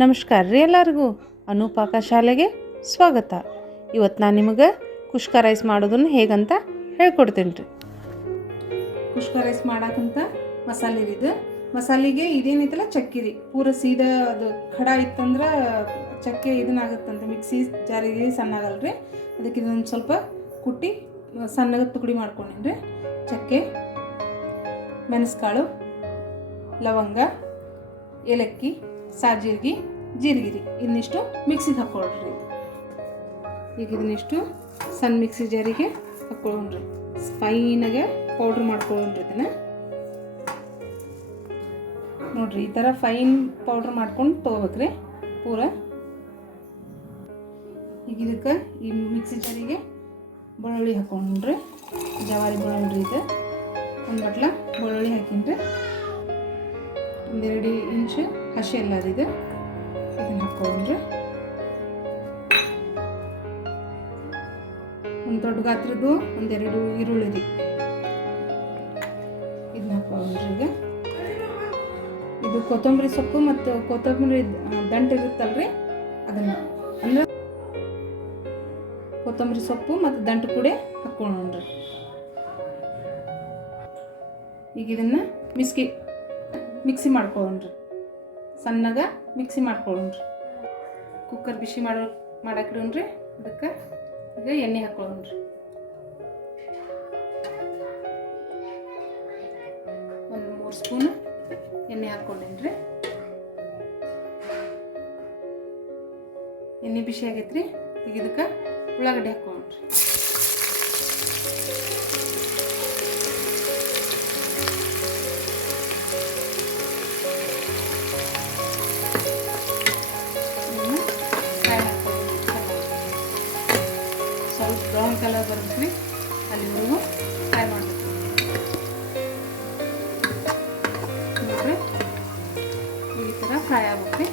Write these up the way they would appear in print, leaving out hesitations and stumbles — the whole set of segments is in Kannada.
ನಮಸ್ಕಾರ ರೀ ಎಲ್ಲರಿಗೂ ಅನು ಪಾಕಶಾಲೆಗೆ ಸ್ವಾಗತ. ಇವತ್ತು ನಾನು ನಿಮಗೆ ಕುಷ್ಕ ರೈಸ್ ಮಾಡೋದನ್ನು ಹೇಗಂತ ಹೇಳ್ಕೊಡ್ತೀನಿ ರೀ. ಕುಷ್ಕ ರೈಸ್ ಮಾಡೋಕ್ಕಂತ ಮಸಾಲೆ ರೀ ಇದು. ಮಸಾಲೆಗೆ ಇದೇನೈತಲ್ಲ ಚಕ್ಕೆ ರೀ, ಪೂರ ಸೀದಾ ಅದು ಖಡ ಇತ್ತಂದ್ರೆ ಚಕ್ಕೆ ಇದನ್ನಾಗುತ್ತಂತೆ, ಮಿಕ್ಸಿ ಜಾರಿಗೆ ಸಣ್ಣಾಗಲ್ಲ ರೀ. ಅದಕ್ಕೆ ಇದೊಂದು ಸ್ವಲ್ಪ ಕುಟ್ಟಿ ಸಣ್ಣಗೆ ತುಕಡಿ ಮಾಡ್ಕೊಂಡೀನಿ ರೀ. ಚಕ್ಕೆ, ಮೆಣಸ್ಕಾಳು, ಲವಂಗ, ಏಲಕ್ಕಿ, ಸಾಜೀರಿಗೆ, ಜೀರಿಗೆ ರೀ, ಇನ್ನಿಷ್ಟು ಮಿಕ್ಸಿಗೆ ಹಾಕ್ಕೊಳ್ರಿ. ಈಗ ಇದನ್ನಿಷ್ಟು ಸಣ್ಣ ಮಿಕ್ಸಿ ಜಾರಿಗೆ ಹಾಕ್ಕೊಳ್ಳೋಣ್ರಿ. ಫೈನಾಗೆ ಪೌಡ್ರ್ ಮಾಡ್ಕೊಳ್ಳೋಣ್ರಿ. ಇದನ್ನು ನೋಡಿರಿ, ಈ ಥರ ಫೈನ್ ಪೌಡ್ರ್ ಮಾಡ್ಕೊಂಡು ತೊಗೋಬೇಕ್ರಿ ಪೂರ. ಈಗ ಇದಕ್ಕೆ ಈ ಮಿಕ್ಸಿ ಜಾರಿಗೆ ಬೆಳ್ಳುಳ್ಳಿ ಹಾಕ್ಕೊಂಡ್ರಿ. ಜವಾರಿ ಬೆಳ್ಳುಳ್ಳಿ ಇದು ಒಂದು ಬಟ್ಲ ಬೆಳ್ಳುಳ್ಳಿ ಹಾಕಿನ್ರಿ. 1-2 ಇಂಚು ಹಸಿ ಎಲ್ಲ ಇದು, ಇದನ್ನು ಹಾಕ್ಕೊಂಡ್ರಿ. ಒಂದು ದೊಡ್ಡ ಗಾತ್ರದ್ದು 1-2 ಈರುಳ್ಳಿ ರೀ, ಇದನ್ನ ಹಾಕ್ಕೊಂಡ್ರಿ. ಈಗ ಇದು ಕೊತ್ತಂಬರಿ ಸೊಪ್ಪು ಮತ್ತು ಕೊತ್ತಂಬರಿ ದಂಟು ಇರುತ್ತಲ್ರಿ, ಅದನ್ನು ಅಂದ್ರೆ ಕೊತ್ತಂಬರಿ ಸೊಪ್ಪು ಮತ್ತು ದಂಟು ಕೂಡ ಹಾಕ್ಕೊಂಡ್ರಿ. ಈಗ ಇದನ್ನು ಮಿಕ್ಸಿ ಮಾಡ್ಕೊಳ್ಳೋಣ್ರಿ. ಸಣ್ಣಗೆ ಮಿಕ್ಸಿ ಮಾಡ್ಕೊಳ್ಳೋಣ್ರಿ. ಕುಕ್ಕರ್ ಬಿಸಿ ಮಾಡಾಕಿಡೋಣ್ರಿ. ಅದಕ್ಕೆ ಈಗ ಎಣ್ಣೆ ಹಾಕ್ಕೊಳ್ಳೋಣ್ರಿ. ಒಂದು 3 ಸ್ಪೂನ್ ಎಣ್ಣೆ ಹಾಕ್ಕೊಂಡೇನ್ರಿ. ಎಣ್ಣೆ ಬಿಸಿ ಆಗೈತ್ರಿ. ಈಗ ಇದಕ್ಕೆ ಉಳ್ಳಾಗಡ್ಡಿ ಹಾಕ್ಕೊಳ್ಳೋಣ್ರಿ. ಸ್ವಲ್ಪ ಬ್ರೌನ್ ಕಲರ್ ಬರುತ್ತೆ, ಅಲ್ಲಿವರೆಗೂ ಫ್ರೈ ಮಾಡಬೇಕು. ನೋಡ್ರಿ, ಈ ಥರ ಫ್ರೈ ಆಗುತ್ತೆ.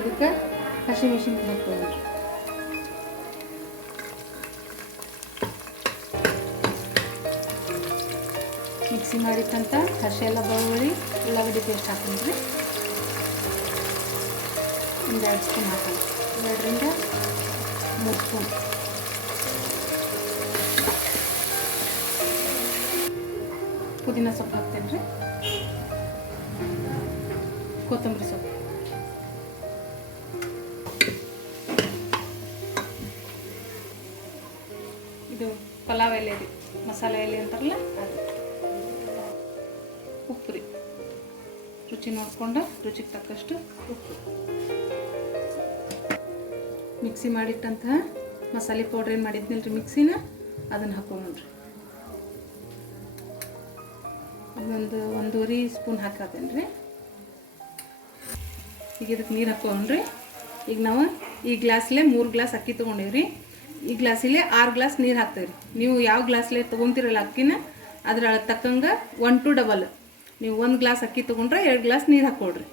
ಇದಕ್ಕೆ ಹಸಿಮೆಣಸಿನ್ಕಾಯಿ ಹಾಕ್ಕೊಳ್ಳೋಣ. ಮಿಕ್ಸಿ ಮಾಡಿಕ್ಕಂತ ಹಸಿ ಎಲ್ಲ ಬೆಳ್ಳುಳ್ಳಿ ಉಳ್ಳಾಗಡ್ಡಿ ಪೇಸ್ಟ್ ಹಾಕೊಂಡ್ರಿ. 1-2 ಸ್ಪೂನ್ ಹಾಕೋಣ. 2ರಿಂದ 3 ಸ್ಪೂನ್. ಪುದೀನ ಸೊಪ್ಪು ಹಾಕ್ತೇನೆ ರೀ. ಕೊತ್ತಂಬರಿ ಸೊಪ್ಪು, ಇದು ಪಲಾವ್ ಎಲೆ ರೀ, ಮಸಾಲೆ ಎಲೆ ಅಂತಾರಲ್ಲ ಅದು. ಉಪ್ಪು ರೀ, ರುಚಿ ನೋಡಿಕೊಂಡು ರುಚಿಗೆ ತಕ್ಕಷ್ಟು ಉಪ್ಪು. ಮಿಕ್ಸಿ ಮಾಡಿಟ್ಟಂತಹ ಮಸಾಲೆ ಪೌಡ್ರ್ ಏನು ಮಾಡಿದ್ನಿಲ್ರಿ ಮಿಕ್ಸಿನ, ಅದನ್ನು ಹಾಕೊಂಡ್ರಿ. ಅದೊಂದು 1.5 ಸ್ಪೂನ್ ಹಾಕತ್ತೇನೆ ರೀ. ಈಗ ಇದಕ್ಕೆ ನೀರು ಹಾಕೊಂಡ್ರಿ. ಈಗ ನಾವು ಈ ಗ್ಲಾಸ್ಲೇ 3 ಗ್ಲಾಸ್ ಅಕ್ಕಿ ತೊಗೊಂಡೇವ್ರಿ. ಈ ಗ್ಲಾಸಿಲೆ 6 ಗ್ಲಾಸ್ ನೀರು ಹಾಕ್ತೇವ್ರಿ. ನೀವು ಯಾವ ಗ್ಲಾಸ್ಲೇ ತೊಗೊತಿರಲ್ಲ ಅಕ್ಕಿನ, ಅದ್ರ ತಕ್ಕಂಗೆ 1 to ಡಬಲ್. ನೀವು 1 ಗ್ಲಾಸ್ ಅಕ್ಕಿ ತೊಗೊಂಡ್ರೆ 2 ಗ್ಲಾಸ್ ನೀರು ಹಾಕ್ಕೊಡ್ರಿ.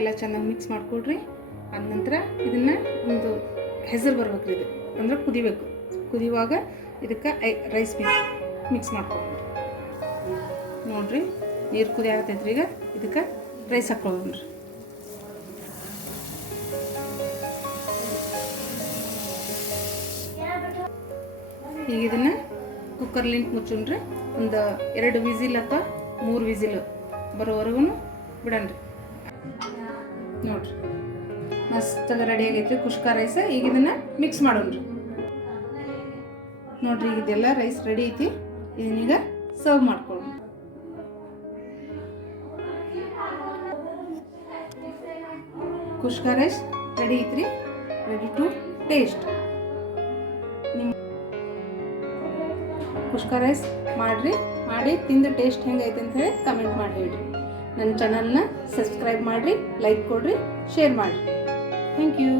ಎಲ್ಲ ಚೆನ್ನಾಗಿ ಮಿಕ್ಸ್ ಮಾಡ್ಕೊಡ್ರಿ. ಆದ ನಂತರ ಇದನ್ನು ಒಂದು ಹೆಸರು ಬರ್ಬೇಕ್ರಿ, ಇದು ಅಂದ್ರೆ ಕುದಿಬೇಕು. ಕುದಿಯುವಾಗ ಇದಕ್ಕೆ ರೈಸ್ ಮಿಕ್ಸ್ ಮಾಡ್ಕೊಂಡ್ರಿ. ನೋಡಿರಿ, ನೀರು ಕುದಿ ಆಗತ್ತೈತ್ರಿ. ಈಗ ಇದಕ್ಕೆ ರೈಸ್ ಹಾಕ್ಕೊಳ್ಳೋಣ್ರಿ. ಈಗ ಇದನ್ನು ಕುಕ್ಕರ್ಲಿಂಟ್ ಮುಚ್ಚೋಣ್ರಿ. ಒಂದು 2 ವಿಸಿಲ್ ಅಥವಾ 3 ವಿಸಿಲ್ ಬರೋವರೆಗೂ ಬಿಡಣ್ರಿ. ನೋಡ್ರಿ, ಮಸ್ತಾಗಿ ರೆಡಿ ಆಗೈತ್ರಿ ಕುಷ್ಕ ರೈಸ್. ಈಗ ಇದನ್ನು ಮಿಕ್ಸ್ ಮಾಡೋಣ್ರಿ. ನೋಡ್ರಿ, ಇದೆಲ್ಲ ರೈಸ್ ರೆಡಿ ಐತಿ. ಇದನ್ನೀಗ ಸರ್ವ್ ಮಾಡ್ಕೊಳ್ಳೋಣ. ಕುಷ್ಕ ರೈಸ್ ರೆಡಿ ಐತ್ರಿ, ರೆಡಿ ಟು ಟೇಸ್ಟ್. ನಿಮ್ಮ ಕುಷ್ಕ ರೈಸ್ ಮಾಡಿ ತಿಂದು ಟೇಸ್ಟ್ ಹೆಂಗೈತೆ ಅಂತ ಹೇಳಿ ಕಮೆಂಟ್ ಮಾಡಿ ಹೇಳ್ರಿ. ನನ್ನ ಚಾನಲ್ನ ಸಬ್ಸ್ಕ್ರೈಬ್ ಮಾಡಿರಿ, ಲೈಕ್ ಕೊಡ್ರಿ, ಶೇರ್ ಮಾಡಿರಿ. Thank you.